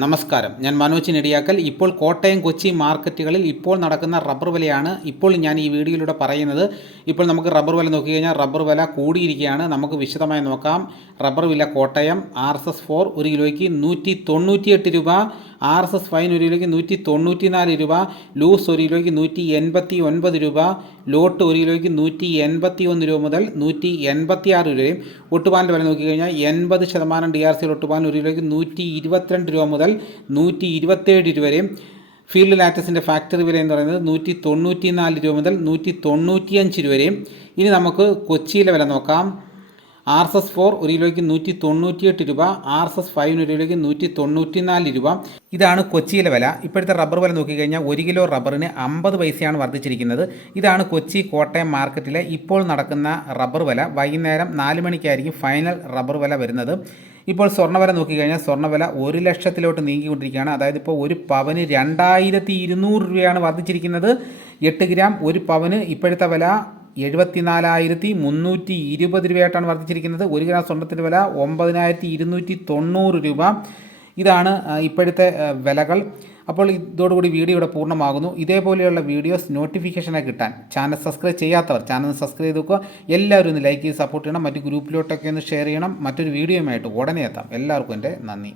നമസ്കാരം. ഞാൻ മനോജ് നെടിയാക്കൽ. ഇപ്പോൾ കോട്ടയം കൊച്ചി മാർക്കറ്റുകളിൽ ഇപ്പോൾ നടക്കുന്ന റബ്ബർ വിലയാണ് ഇപ്പോൾ ഞാൻ ഈ വീഡിയോയിലൂടെ പറയുന്നത്. ഇപ്പോൾ നമുക്ക് റബ്ബർ വില നോക്കി കഴിഞ്ഞാൽ റബ്ബർ വില കൂടിയിരിക്കുകയാണ്. നമുക്ക് വിശദമായി നോക്കാം. റബ്ബർ വില Kottayam R S S four ഒരു കിലോയ്ക്ക് നൂറ്റി തൊണ്ണൂറ്റിയെട്ട് രൂപ ആർ എസ് എസ് ഫൈൻ ഒരു കിലോയ്ക്ക് നൂറ്റി തൊണ്ണൂറ്റി നാല് രൂപ ലൂസ് ഒരു കിലോയ്ക്ക് നൂറ്റി എൺപത്തി ഒൻപത് രൂപ ലോട്ട് ഒരു കിലോയ്ക്ക് നൂറ്റി എൺപത്തി ഒന്ന് രൂപ മുതൽ നൂറ്റി എൺപത്തി ആറ് രൂപയും ഒട്ടുപാലിന്റെ വില നോക്കിക്കഴിഞ്ഞാൽ എൺപത് ശതമാനം ഡി ആർ സിയിൽ ഒട്ടുപാൽ ഒരു കിലോയ്ക്ക് നൂറ്റി ഇരുപത്തിരണ്ട് രൂപ മുതൽ നൂറ്റി ഇരുപത്തേഴ് രൂപ വരെയും. ഫീൽഡ് ലാറ്റസിന്റെ ഫാക്ടറി വില എന്ന് പറയുന്നത് നൂറ്റി തൊണ്ണൂറ്റി നാല് രൂപ മുതൽ നൂറ്റി തൊണ്ണൂറ്റിയഞ്ച് രൂപ വരെയും. ഇനി നമുക്ക് കൊച്ചിയിലെ വില നോക്കാം. ആർ എസ് എസ് ഫോർ ഒരു കിലോയ്ക്ക് നൂറ്റി തൊണ്ണൂറ്റിയെട്ട് രൂപ ആർ എസ് എസ് ഫൈവിന് ഒരു കിലോയ്ക്ക് നൂറ്റി തൊണ്ണൂറ്റി നാല് രൂപ. ഇതാണ് കൊച്ചിയിലെ വില. ഇപ്പോഴത്തെ റബ്ബർ വില നോക്കിക്കഴിഞ്ഞാൽ ഒരു കിലോ റബ്ബറിന് അമ്പത് പൈസയാണ് വർദ്ധിച്ചിരിക്കുന്നത്. ഇതാണ് കൊച്ചി കോട്ടയം മാർക്കറ്റിലെ ഇപ്പോൾ നടക്കുന്ന റബ്ബർ വില. വൈകുന്നേരം നാല് മണിക്കായിരിക്കും ഫൈനൽ റബ്ബർ വില വരുന്നത്. ഇപ്പോൾ സ്വർണവില നോക്കിക്കഴിഞ്ഞാൽ സ്വർണവില ഒരു ലക്ഷത്തിലോട്ട് നീങ്ങിക്കൊണ്ടിരിക്കുകയാണ്. അതായത് ഇപ്പോൾ ഒരു പവന് രണ്ടായിരത്തി ഇരുന്നൂറ് രൂപയാണ് വർദ്ധിച്ചിരിക്കുന്നത്. എട്ട് ഗ്രാം ഒരു പവന് ഇപ്പോഴത്തെ വില എഴുപത്തിനാലായിരത്തി മുന്നൂറ്റി ഇരുപത് രൂപയായിട്ടാണ് വർദ്ധിച്ചിരിക്കുന്നത്. ഒരു ഗ്രാം സ്വർണത്തിന്റെ വില ഒമ്പതിനായിരത്തി ഇരുന്നൂറ്റി തൊണ്ണൂറ് രൂപ. ഇതാണ് ഇപ്പോഴത്തെ വിലകൾ. അപ്പോൾ ഇതോടുകൂടി വീഡിയോ ഇവിടെ പൂർണമാകുന്നു. ഇതേപോലെയുള്ള വീഡിയോസ് നോട്ടിഫിക്കേഷനായി കിട്ടാൻ ചാനൽ സബ്സ്ക്രൈബ് ചെയ്യാത്തവർ ചാനൽ സബ്സ്ക്രൈബ് ചെയ്ത് വെക്കുക. എല്ലാവരും ഒന്ന് ലൈക്ക് ചെയ്ത് സപ്പോർട്ട് ചെയ്യണം. മറ്റു ഗ്രൂപ്പിലോട്ടൊക്കെ ഒന്ന് ഷെയർ ചെയ്യണം. മറ്റൊരു വീഡിയോയുമായിട്ട് ഉടനെ എത്താം. എല്ലാവർക്കും എന്റെ നന്ദി.